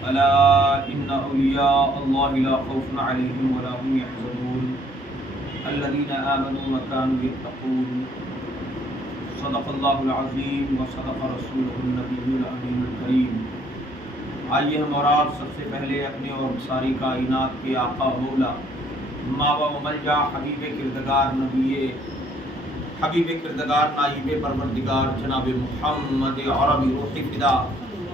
ألا إن أولياء الله لا خوف عليهم ولا هم يحزنون الذين آمنوا وكانوا يتقون صدق الله العظيم وصدق رسوله النبي الأمين الكريم۔ آئیے ہم اور آپ سب سے پہلے اپنے اور ساری کائنات کے آقا مولا ماوا و ملجا حبیب کردگار نائب پروردگار جناب محمد عربی روح فدا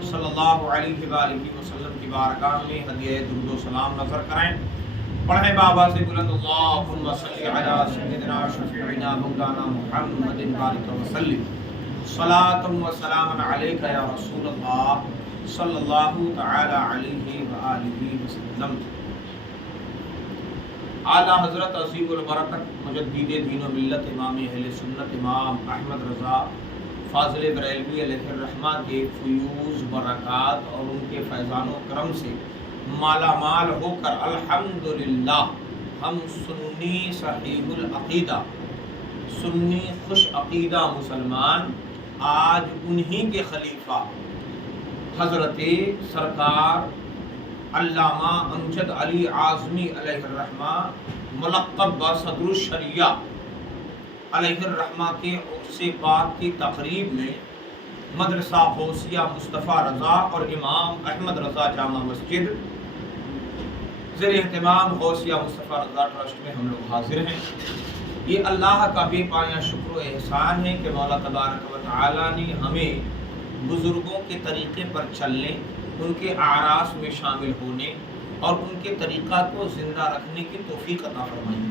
صلی اللہ علیہ وآلہ وسلم کی بارگاہ میں ہدیہ درود و سلام نظر کریں۔ پڑھیں بابا سے بلند اللہم صلی علی سیدنا شفیعنا مولانا محمد بارک وسلم صلاۃ و سلام علیک یا رسول اللہ صلی اللہ تعالی علیہ وآلہ وسلم۔ اعلیٰ حضرت عظیم البرکت مجدد دین و ملت امام اہل سنت امام احمد رضا فاضل بریلوی علیہ الرحمہ کے فیوز برکات اور ان کے فیضان و کرم سے مالا مال ہو کر الحمدللہ ہم سنی صحیح العقیدہ سنی خوش عقیدہ مسلمان آج انہی کے خلیفہ حضرت سرکار علامہ امجد علی اعظمی علیہ الرحمہ ملقب بصدر الشریعہ علیہ الرحمہ کے عرس پاک کی تقریب میں مدرسہ غوثیہ مصطفیٰ رضا اور امام احمد رضا جامع مسجد زیر اہتمام غوثیہ مصطفیٰ رضا ٹرسٹ میں ہم لوگ حاضر ہیں۔ یہ اللہ کا بے پایا شکر و احسان ہے کہ مولا تبارک و تعالی نے ہمیں بزرگوں کے طریقے پر چلنے، ان کے اعراس میں شامل ہونے اور ان کے طریقہ کو زندہ رکھنے کی توفیق عطا فرمائی۔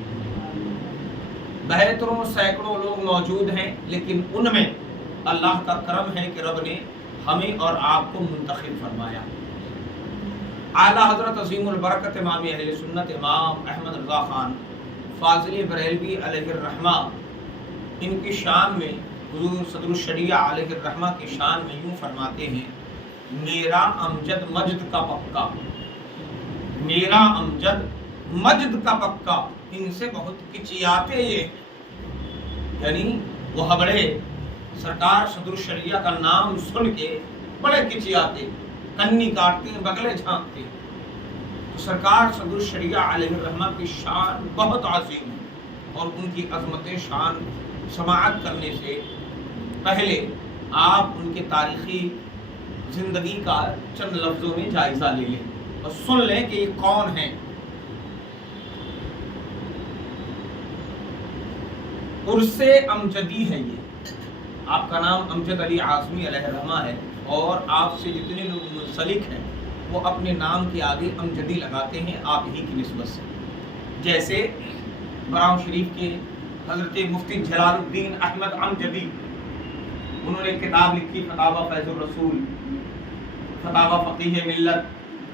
بہتروں سینکڑوں لوگ موجود ہیں، لیکن ان میں اللہ کا کرم ہے کہ رب نے ہمیں اور آپ کو منتخب فرمایا۔ اعلیٰ حضرت عظیم البرکت امام اہل سنت امام احمد رضا خان فاضل بریلوی علیہ الرحمہ ان کی شان میں حضور صدر الشریعہ علیہ الرحمہ کی شان میں یوں فرماتے ہیں: میرا امجد مجد کا پکا، میرا امجد مجد کا پکا، ان سے بہت کچیاتے یہ ہیں۔ یعنی وہ ہبڑے سرکار صدر الشریعہ کا نام سن کے بڑے کچیاتے، کنی کاٹتے ہیں، بغلے جھانکتے ہیں۔ تو سرکار صدر الشریعہ علیہ الرحمہ کی شان بہت عظیم ہے، اور ان کی عظمت شان سماعت کرنے سے پہلے آپ ان کے تاریخی زندگی کا چند لفظوں میں جائزہ لے لیں اور سن لیں کہ یہ کون ہیں۔ عرس امجدی ہے یہ، آپ کا نام امجد علی اعظمی علیہ الرحمہ ہے، اور آپ سے جتنے لوگ منسلک ہیں وہ اپنے نام کے آگے امجدی لگاتے ہیں آپ ہی کی نسبت سے۔ جیسے براؤں شریف کے حضرت مفتی جلال الدین احمد امجدی، انہوں نے کتاب لکھی فتاوی فیض الرسول، فتاوی فقیہ ملت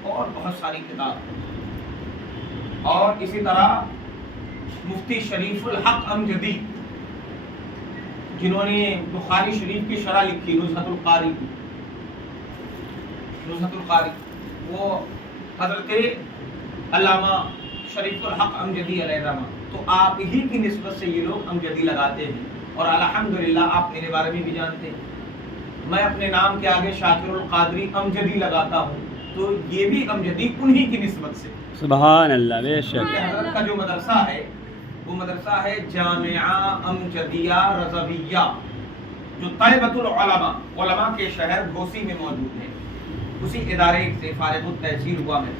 اور بہت ساری کتاب۔ اور اسی طرح مفتی شریف الحق امجدی، جنہوں نے بخاری شریف کی شرح لکھی نزہۃ القاری، وہ حضرت علامہ شریف الحق امجدی علیہ الرحمہ۔ تو آپ ہی کی نسبت سے یہ لوگ امجدی لگاتے ہیں، اور الحمدللہ آپ میرے بارے میں بھی جانتے ہیں، میں اپنے نام کے آگے شاکر القادری امجدی لگاتا ہوں، تو یہ بھی امجدی انہی کی نسبت سے۔ سبحان اللہ، بے شک۔ حضرت کا جو مدرسہ ہے وہ مدرسہ ہے جامعہ امجدیہ رضویہ، جو طیبۃ العلماء، علماء کے شہر گھوسی میں موجود ہے۔ اسی ادارے سے فارغ التحصیل ہوا میں،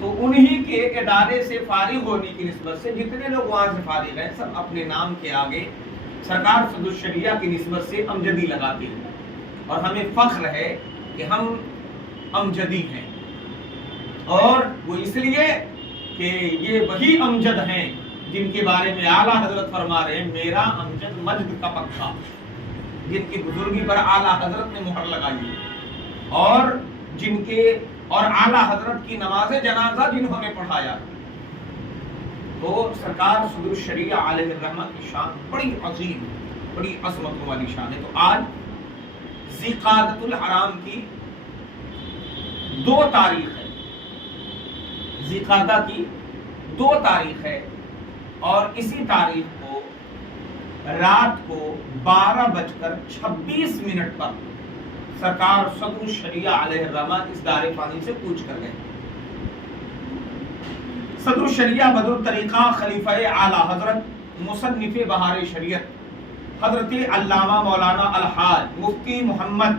تو انہی کے ادارے سے فارغ ہونے کی نسبت سے جتنے لوگ وہاں سے فارغ ہیں سب اپنے نام کے آگے سرکار صدر الشریعہ کی نسبت سے امجدی لگاتے ہیں، اور ہمیں فخر ہے کہ ہم امجدی ہیں، اور وہ اس لیے کہ یہ وہی امجد ہیں جن کے بارے میں اعلیٰ حضرت فرما رہے ہیں میرا امجد مجد کا پکا، جن کی بزرگی پر اعلیٰ حضرت نے مہر لگائی ہے، اور جن کے اور اعلیٰ حضرت کی نماز جنازہ جنہوں نے پڑھایا۔ تو سرکار صدر الشریعہ علیہ الرحمہ کی شان بڑی عظیم، بڑی عظمت والی شان ہے۔ تو آج ذی قعدۃ الحرام کی 2 تاریخ ہے، ذی قعدہ کی 2 تاریخ ہے، اور اسی تاریخ کو رات کو 12:26 پر سرکار صدر الشریعہ علیہ الرحمہ اس دار فانی سے پوچھ کر گئے. صدر الشریعہ بدر الطریقہ خلیفہ اعلی حضرت مصنف بہار شریعت حضرت علامہ مولانا الحاج مفتی محمد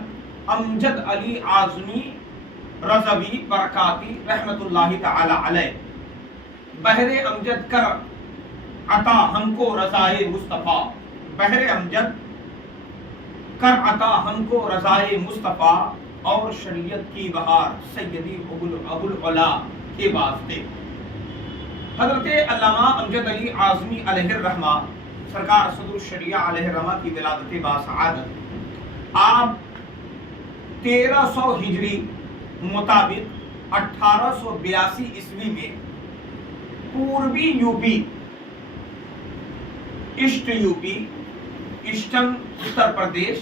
امجد علی اعظمی رضوی برکاتی رحمت اللہ تعالی علیہ بحر امجد کر عطا ہم کو رضائے مصطفیٰ. بحر امجد کر عطا ہم کو رضائے مصطفیٰ اور شریعت کی بہار سیدی ابو العلا کے واسطے. حضرت علامہ امجد علی اعظمی علیہ الرحمہ سرکار صدر الشریعہ علیہ الرحمہ کی ولادت باسعادت آپ 1300 ہجری مطابق 1882 عیسوی میں پوربی UP asset UP eastern Uttar Pradesh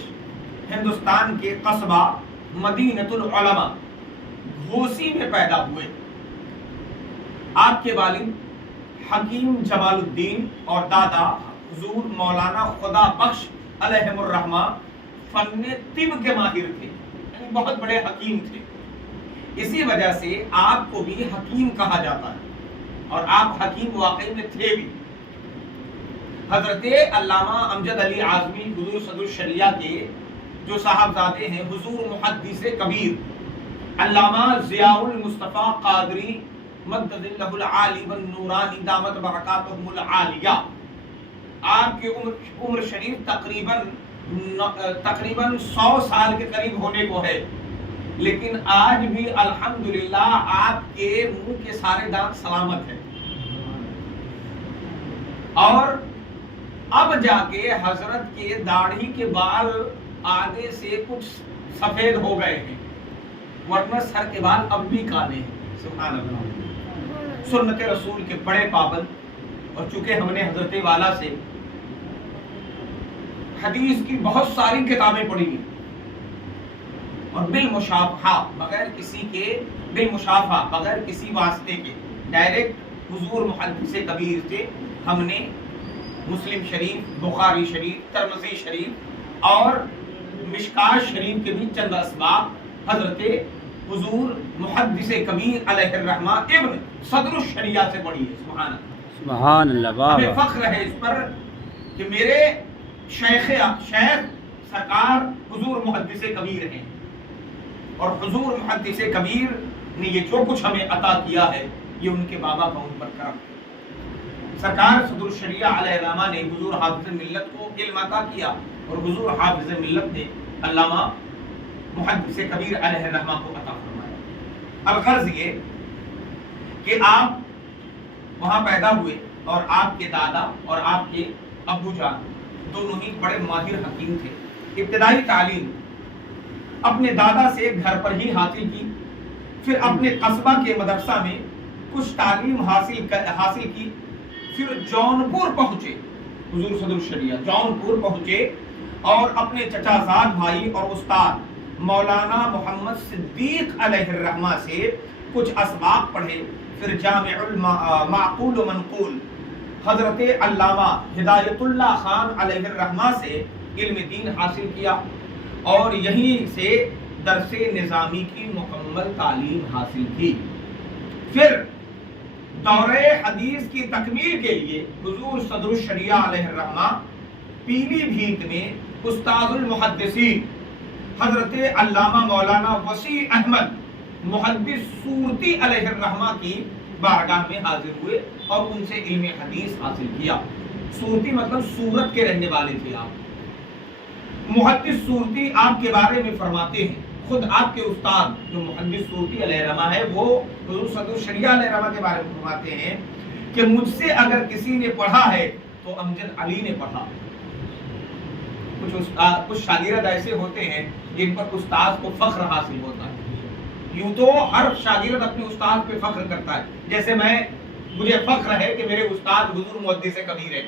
Hindustan کے قصبہ مدینۃ العلماء گھوسی میں پیدا ہوئے. آپ کے والد حکیم جمال الدین اور دادا حضور مولانا خدا بخش علیہم الرحمہ فن طب کے ماہر تھے، یعنی بہت بڑے حکیم تھے. اسی وجہ سے آپ کو بھی حکیم کہا جاتا ہے اور آپ حکیم واقعی میں تھے بھی. حضرت علامہ امجد علی اعظمی حضور صدر الشریعہ کے جو صاحبزادے ہیں حضور محدث کبیر علامہ ضیاء المصطفیٰ قادری مدد اللہ العالی والنورانی دامت برکاتہم العالیہ. آپ کی عمر شریف تقریباً 100 سال کے قریب ہونے کو ہے، لیکن آج بھی الحمدللہ آپ کے منہ کے سارے دانت سلامت ہیں. اور اب جا کے حضرت کے داڑھی کے بال آگے سے کچھ سفید ہو گئے ہیں، ورنہ سر کے بال اب بھی کالے ہیں. سبحان اللہ. سنت رسول کے بڑے پابند، اور چونکہ ہم نے حضرت والا سے حدیث کی بہت ساری کتابیں پڑھی ہیں اور بالمشافہہ بغیر کسی واسطے کے ڈائریکٹ حضور محدث کبیر سے ہم نے مسلم شریف، بخاری شریف، ترمذی شریف اور مشکات شریف کے بھی چند اسباق حضرت حضور محدث کبیر علیہ الرحمہ ابن صدر الشریعہ سے پڑھی ہے. سبحان اللہ. ہمیں فخر ہے اس پر کہ میرے شیخ سرکار حضور محدث کبیر ہیں، اور حضور محدث کبیر نے یہ جو کچھ ہمیں عطا کیا ہے یہ ان کے بابا کا ان پر کرم ہے. سرکار صدر الشریعہ علیہ الرحمہ نے حضور حافظ ملت کو علم عطا کیا، اور حضور حافظ ملت نے علامہ محدث کبیر علیہ الرحمہ کو عطا فرمایا. الغرض یہ کہ آپ وہاں پیدا ہوئے اور آپ کے دادا اور آپ کے ابو جان دونوں ہی بڑے ماہر حکیم تھے. ابتدائی تعلیم اپنے دادا سے گھر پر ہی حاصل کی، پھر اپنے قصبہ کے مدرسہ میں کچھ تعلیم حاصل کی، پھر جونپور پہنچے. حضور صدر الشریعہ جونپور پہنچے اور اپنے چچا زاد بھائی اور استاد مولانا محمد صدیق علیہ الرحمہ سے کچھ اسباق پڑھے. پھر جامع المعقول و منقول حضرت علامہ ہدایت اللہ خان علیہ الرحمہ سے علم دین حاصل کیا، اور یہیں سے درس نظامی کی مکمل تعلیم حاصل کی. پھر دورہ حدیث کی تکمیل کے لیے حضور صدر الشریعہ علیہ الرحمہ پیلی بھیت میں استاد المحدثین حضرت علامہ مولانا وسیع احمد محدث صورتی علیہ الرحمہ کی بارگاہ میں حاضر ہوئے اور ان سے علم حدیث حاصل کیا. صورتی مطلب صورت کے رہنے والے تھے آپ. محدث صورتی آپ کے بارے میں فرماتے ہیں، خود آپ کے استاد جو محدث صورتی علیہ الرحمہ ہے وہ حضور صدر الشریعہ علیہ الرحمہ کے بارے میں فرماتے ہیں کہ مجھ سے اگر کسی نے پڑھا ہے تو امجد علی نے پڑھا. کچھ شاگرد ایسے ہوتے ہیں جن پر استاد کو فخر حاصل ہوتا ہے. یوں تو ہر شاگرد اپنے استاد پہ فخر کرتا ہے، جیسے مجھے فخر ہے کہ میرے استاد حضور محدث کبیر ہے.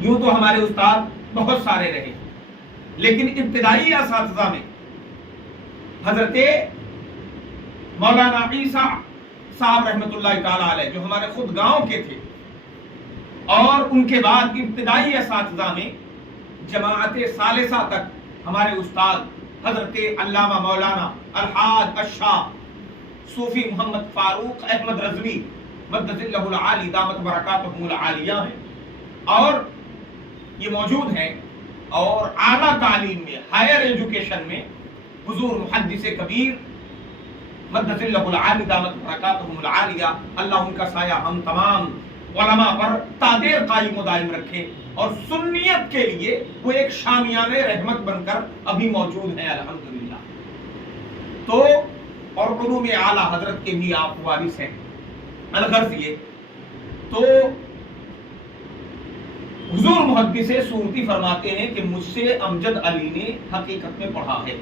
یوں تو ہمارے استاد بہت سارے رہے، لیکن ابتدائی اساتذہ میں حضرت مولانا عیسیٰ صاحب رحمۃ اللہ تعالی علیہ جو ہمارے خود گاؤں کے تھے، اور ان کے بعد ابتدائی اساتذہ میں جماعت ثالثہ تک ہمارے استاد حضرت علامہ مولانا الحاج الشاہ صوفی محمد فاروق احمد رضوی مدد اللہ العالی دامت برکاتہم العالیہ ہیں، اور یہ موجود ہیں، اور اعلیٰ تعلیم میں ہائر ایجوکیشن میں حضور محدث کبیر مدد اللہ العالی دامت برکاتہم العالیہ، اللہ ان کا سایہ ہم تمام علماء پر تادیر قائم و دائم رکھے، اور سنیت کے لیے وہ ایک شامیانہ رحمت بن کر ابھی موجود ہیں الحمدللہ۔ تو اور علوم اعلیٰ حضرت کے بھی آپ وارث ہیں۔ الغرض یہ تو حضور محدث صورتی فرماتے ہیں کہ مجھ سے امجد علی نے حقیقت میں پڑھا ہے۔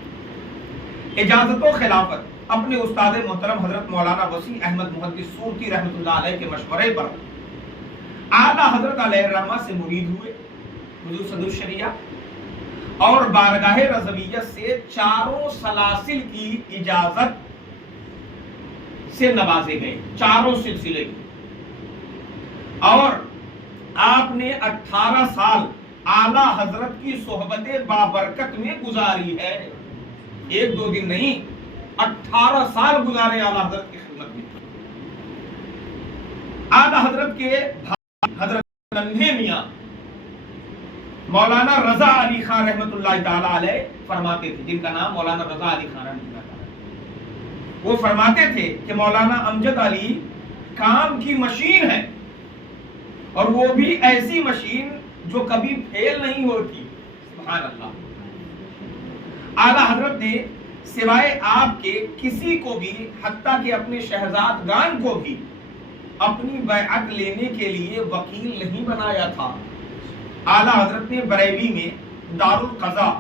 اجازت و خلافت اپنے استاد محترم حضرت مولانا وسیع احمد محدث صورتی رحمۃ اللہ علیہ کے مشورے پر اعلیٰ حضرت علیہ الرحمہ سے مرید ہوئے حضور صدر الشریعہ، اور بارگاہ رضویہ سے چاروں سلاسل کی اجازت سے نوازے گئے، چاروں سلسلے کی، اور آپ نے 18 سال اعلیٰ حضرت کی صحبت بابرکت میں گزاری ہے، ایک دو دن نہیں، 18 سال گزارے اعلیٰ حضرت کی خدمت میں۔ اعلیٰ حضرت کے حضرت ننھے میاں مولانا رضا علی خان رحمۃ اللہ تعالی علیہ فرماتے تھے، جن کا نام مولانا رضا علی خان رحمۃ اللہ تعالی علیہ، وہ فرماتے تھے کہ مولانا امجد علی کام کی مشین ہے، اور وہ بھی ایسی مشین جو کبھی فیل نہیں ہوتی، سبحان اللہ۔ اعلیٰ حضرت نے سوائے آپ کے کسی کو بھی، حتیٰ کہ اپنے شہزادگان کو بھی اپنی بیعت لینے کے لیے وکیل نہیں بنایا تھا۔ اعلیٰ حضرت نے بریلی میں دارالقضاء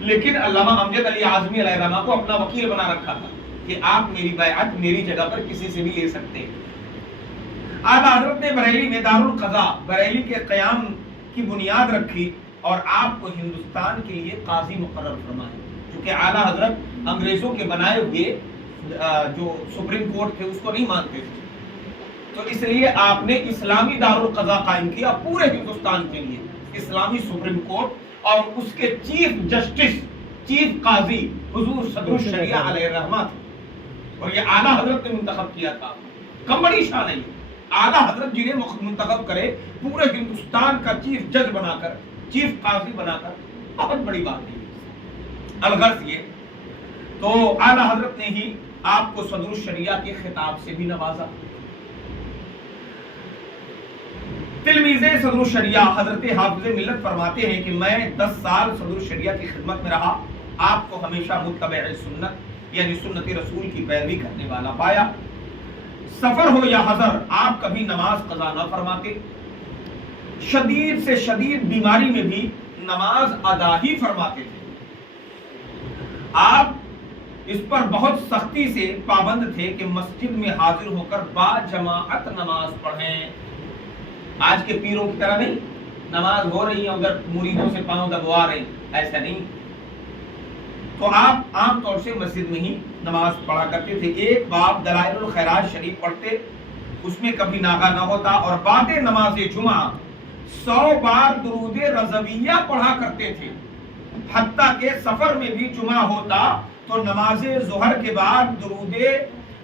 لیکن علامہ امجد علی اعظمی علیہ الرحمہ کو اپنا وکیل بنا رکھا تھا کہ آپ میری بیعت میری جگہ پر کسی سے بھی لے سکتے ہیں۔ اعلیٰ حضرت نے بریلی میں دارالقضاء بریلی کے قیام کی بنیاد رکھی، اور آپ کو ہندوستان کے لیے قاضی مقرر فرمائے، کیونکہ اعلیٰ حضرت انگریزوں کے بنائے ہوئے جو سپریم کورٹ تھے اس کو نہیں مانتے تھے، تو اس لیے آپ نے اسلامی دارالقضاء قائم کیا پورے ہندوستان کے لیے، اسلامی سپریم کورٹ، اور اس کے چیف جسٹس، چیف قاضی حضور صدر الشریعہ علیہ الرحمہ تھے، اور یہ اعلیٰ حضرت نے منتخب کیا تھا۔ کم بڑی شان ہے، اعلیٰ حضرت جنہیں منتخب کرے پورے ہندوستان کا چیف جج بنا کر، چیف قاضی بنا کر، بہت بڑی بات ہے۔ الغرض یہ تو اعلیٰ حضرت نے ہی آپ کو صدر الشریعہ کے خطاب سے بھی نوازا۔ تلمیذ صدر الشریعہ حضرت حافظ ملت فرماتے ہیں کہ میں 10 سال صدر الشریعہ کی خدمت میں رہا، آپ کو ہمیشہ متبع سنت یعنی سنت رسول کی پیروی کرنے والا پایا۔ سفر ہو یا حضر آپ کبھی نماز قضا نہ فرماتے، شدید سے شدید بیماری میں بھی نماز ادا ہی فرماتے تھے۔ آپ اس پر بہت سختی سے پابند تھے کہ مسجد میں حاضر ہو کر با جماعت نماز پڑھیں، آج کے پیروں کی طرح نہیں، نماز ہو رہی ہے ادھر مریدوں سے پاؤں دبوا رہے ہیں، ایسا نہیں۔ تو آپ عام طور سے مسجد میں ہی نماز پڑھا کرتے تھے۔ ایک باب دلائل الخیرات شریف پڑھتے، اس میں کبھی ناغہ نہ ہوتا، اور بعد نماز جمعہ 100 بار درود رضویہ پڑھا کرتے تھے، حتیٰ کہ سفر میں بھی جمعہ ہوتا تو نماز ظہر کے بعد درود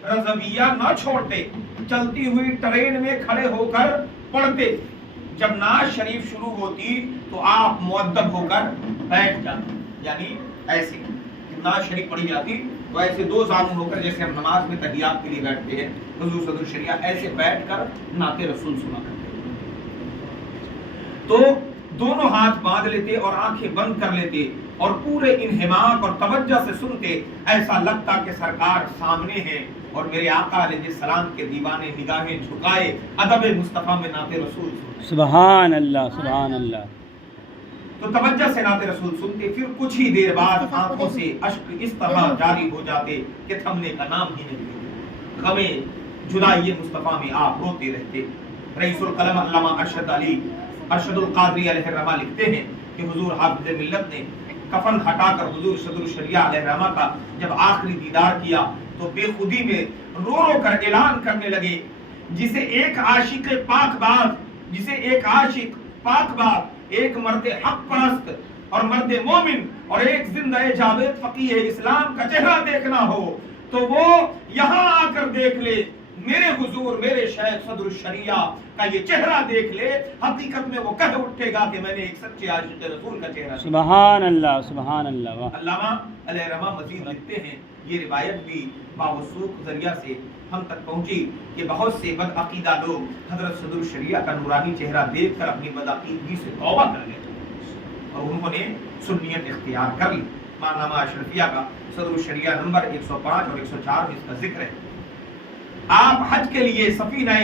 رضویہ نہ چھوڑتے، چلتی ہوئی ٹرین میں کھڑے ہو کر پڑھتے، جب نعت شریف شروع ہوتی تو آپ مؤدب ہو کر بیٹھ جاتے، یعنی ایسے نعت شریف پڑھی جاتی تو ایسے دو زانو ہو کر، جیسے ہم نماز میں تحیات کے لیے بیٹھتے ہیں، حضور صدر الشریعہ ایسے بیٹھ کر نعت رسول سنا کرتے، تو دونوں ہاتھ باندھ لیتے اور آنکھیں بند کر لیتے، اور پورے انہماک اور توجہ سے سنتے، ایسا لگتا کہ سرکار سامنے ہیں، اور میرے آقا علیہ السلام کے دیوانے نگاہیں جھکائے ادب مصطفیٰ میں نعت رسول سنتے۔ سبحان اللہ، سبحان اللہ۔ تو توجہ سے نعت رسول سنتے، پھر کچھ ہی دیر بعد آنکھوں سے اشک اس طرح جاری ہو جاتے کہ تھمنے کا نام ہی نہیں لیتے، غمے جدائی مصطفیٰ میں آپ روتے رہتے۔ رئیس القلم علامہ ارشد القادری علیہ الرحمہ لکھتے ہیں کہ حضور حافظ ملت نے کفن ہٹا کر حضور صدر الشریعہ علیہ الرحمہ کا جب آخری دیدار کیا تو بے خودی میں رو رو کر اعلان کرنے لگے، جسے ایک عاشق پاک باز، ایک مرد حق پرست اور مرد مومن اور ایک زندہ جاوید فقیہ اسلام کا چہرہ دیکھنا ہو تو وہ یہاں آ کر دیکھ لے، میرے حضور میرے شیخ صدر الشریعہ کا یہ چہرہ دیکھ لے، حقیقت میں وہ کہہ اٹھے گا کہ میں نے ایک سچے عاشق رسول کا چہرہ. سبحان اللہ سبحان اللہ. واہ. علامہ علیہ رحمہ مزید لکھتے ہیں یہ روایت بھی باوثوق ذریعہ سے ہم تک پہنچی کہ بہت سے بدعقیدہ لوگ حضرت صدر الشریعہ کا نورانی چہرہ دیکھ کر اپنی بدعقیدگی سے توبہ کر گئے اور انہوں نے سنیت اختیار کر لی. ماہنامہ اشرفیہ کا صدر الشریعہ نمبر 105 اور 104 میں اس کا ذکر ہے. آپ حج کے لیے سفینہ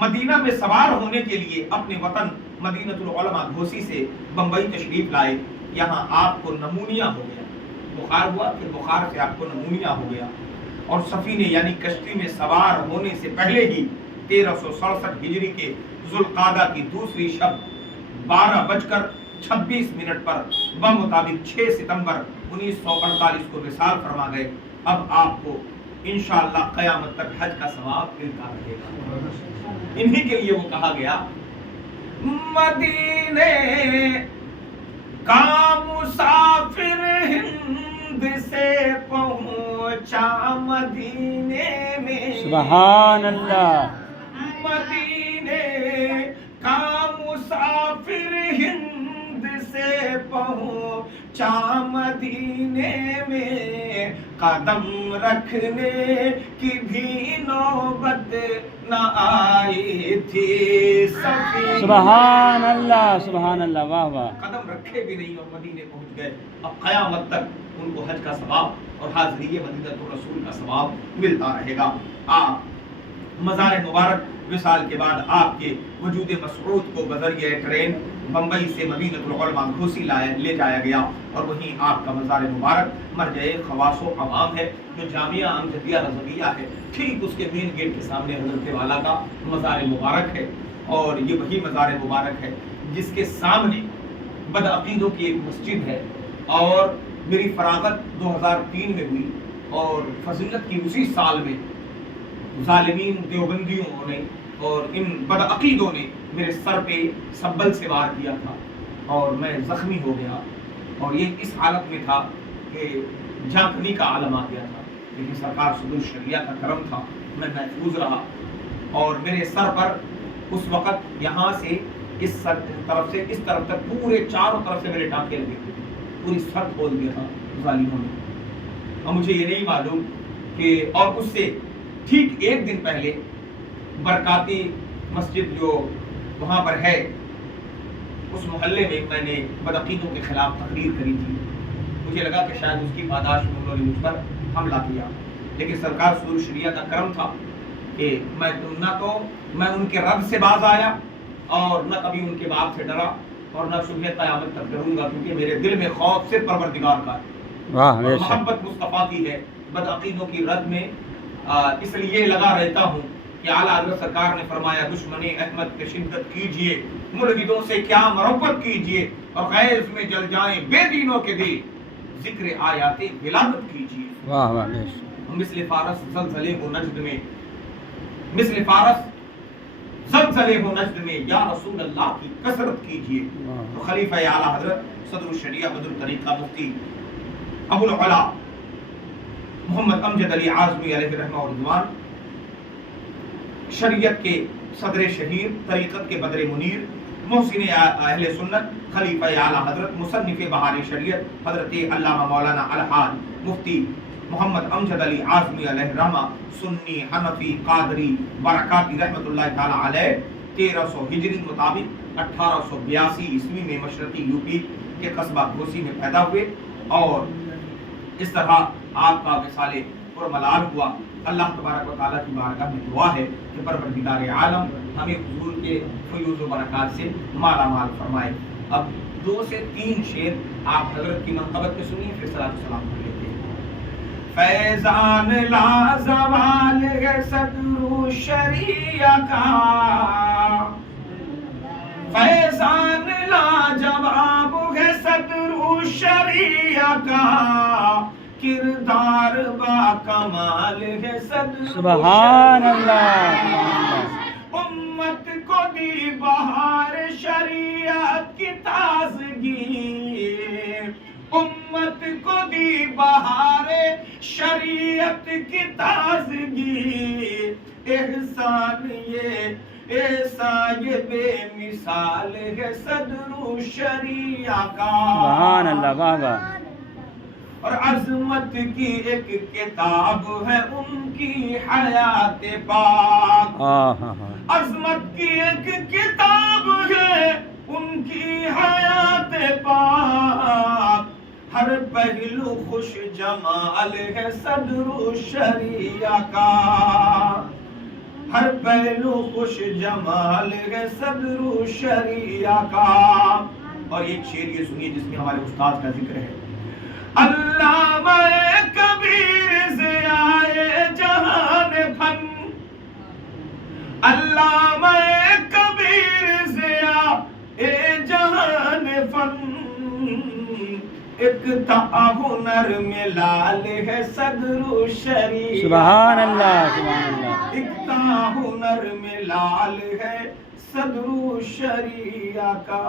مدینہ میں سوار ہونے کے لیے اپنے وطن مدینۃ العلماء گھوسی سے بمبئی تشریف لائے. یہاں آپ کو نمونیا ہو گیا، بخار ہوا، پھر بخار سے آپ کو نمونیا ہو گیا اور سفینے یعنی کشتی میں سوار ہونے سے پہلے ہی 1367 ہجری کے ذوالقعدہ کی دوسری شب 12:26 پر بمطابق 6 ستمبر 1948 کو وصال فرما گئے. اب آپ کو انشاءاللہ قیامت تک حج کا ثواب ملتا رہے گا. انہی کے لیے وہ کہا گیا مدینے کا مسافر ہند سے پہنچا مدینے میں. سبحان اللہ. مدینے کا مسافر ہند سے پہنچا مدینے میں، قدم رکھنے کی بھی نوبت نہ آئی تھی سفینہ. سبحان اللہ سبحان اللہ. واہ واہ. قدم رکھے بھی نہیں اور مدینے پہنچ گئے. اب قیامت تک ان کو حج کا ثواب اور حاضری مدینۃ الرسول کا ثواب ملتا رہے گا. آپ مزار مبارک وصال کے بعد آپ کے وجود مسعود کو بذریعہ ٹرین بمبئی سے مدینۃ العلماء گھوسی لے جایا گیا اور وہیں آپ کا مزار مبارک مرجع خواص و عوام ہے جو جامعہ امجدیہ رضویہ ہے. ٹھیک اس کے مین گیٹ کے سامنے حضرت والا کا مزار مبارک ہے اور یہ وہی مزار مبارک ہے جس کے سامنے بدعقیدوں کی ایک مسجد ہے اور میری فراغت 2003 میں ہوئی اور فضیلت کی اسی سال میں ظالمین دیوبندیوں نے اور ان بدعقیدوں نے میرے سر پہ سبل سے وار کیا تھا اور میں زخمی ہو گیا اور یہ اس حالت میں تھا کہ جھانکنے کا عالم آ گیا تھا. لیکن سرکار صدر الشریعہ کا کرم تھا، میں محفوظ رہا اور میرے سر پر اس وقت یہاں سے اس طرف سے اس طرف تک پورے چاروں طرف سے میرے ٹانکے لگے تھے. پوری سر کھول دیا تھا ظالموں نے اور مجھے یہ نہیں معلوم کہ اور اس سے ٹھیک ایک دن پہلے برکاتی مسجد جو وہاں پر ہے اس محلے میں میں نے بدعقیدوں کے خلاف تقریر کری تھی. مجھے لگا کہ شاید اس کی پاداش میں انہوں نے مجھ پر حملہ کیا، لیکن سرکار صدر الشریعہ کا کرم تھا کہ میں ان کے رد سے باز آیا اور نہ کبھی ان کے باپ سے ڈرا اور نہ شبہ قیامت تک ڈروں گا، کیونکہ میرے دل میں خوف صرف پروردگار کا ہے اور محبت مصطفیٰ کی ہے. بدعقیدوں کی رد میں اس لیے لگا رہتا ہوں کہ اعلیٰ حضرت سرکار نے فرمایا دشمن احمد پہ شدت کیجئے، ملحدوں سے کیا مربت کیجئے اور غیظ میں جل جائیں بے دینوں کے دل، ذکر آیات ولادت کیجئے. واہ واہ. مثل فارس زلزلے ہو نجد میں، مثل فارس زلزلے ہو نجد میں، یا رسول اللہ کی کثرت کیجئے. تو خلیفہ اعلیٰ حضرت صدر الشریعہ بدر طریقہ مفتی ابو العلا محمد امجد علی اعظمی علیہ رحمہ و رضوان، شریعت کے صدر شہیر، طریقت کے بدر منیر، محسن اہل سنت، خلیفہ اعلیٰ حضرت مصنف بہار شریعت حضرت علامہ مولانا الحاج مفتی محمد امجد علی اعظمی علیہ رحمہ، سنی حنفی قادری برکاتی رحمۃ اللہ تعالی علیہ، 1300 ہجری مطابق 1882 عیسوی میں مشرقی یوپی کے قصبہ گھوسی میں پیدا ہوئے اور اس طرح آپ کا وصال پرملال ہوا. اللہ تبارک و تعالیٰ کی بارگاہ میں دعا ہے کہ پروردگار عالم ہمیں حضور کے فیوز و برکات سے مالا مال فرمائے. اب 2 سے 3 شعر آپ حضرت کی منقبت کے سنیے، پھر صلاۃ و سلام کر لیتے ہیں. فیضان لا زوال ہے صدر الشریعہ کا، فیضان لا جواب ہے صدر الشریعہ کا، کردار با کمال ہے صدر. سبحان اللہ. امت کو دی بہار شریعت کی تازگی، بہار شریعت کی تازگی، احسان یہ بے مثال ہے صدر الشریعہ کا، سبحان اللہ، واہ واہ، اور عظمت کی ایک کتاب ہے ان کی حیات پاک، عظمت کی ایک کتاب ہے ان کی حیات پاک، ہر پہلو خوش جمال ہے صدر الشریعہ کا، ہر پہلو خوش جمال ہے صدر الشریعہ کا۔ اور ایک شعر یہ سنیے جس میں ہمارے استاد کا ذکر ہے، علامہ کبیر ضیاء جہان فن، علامہ کبیر ضیاء جہان فن، اقتا ہنر میں لال ہے صدر الشریعہ، سبحان اللہ، سبحان اللہ، اقتا ہنر میں لال ہے صدر الشریعہ کا۔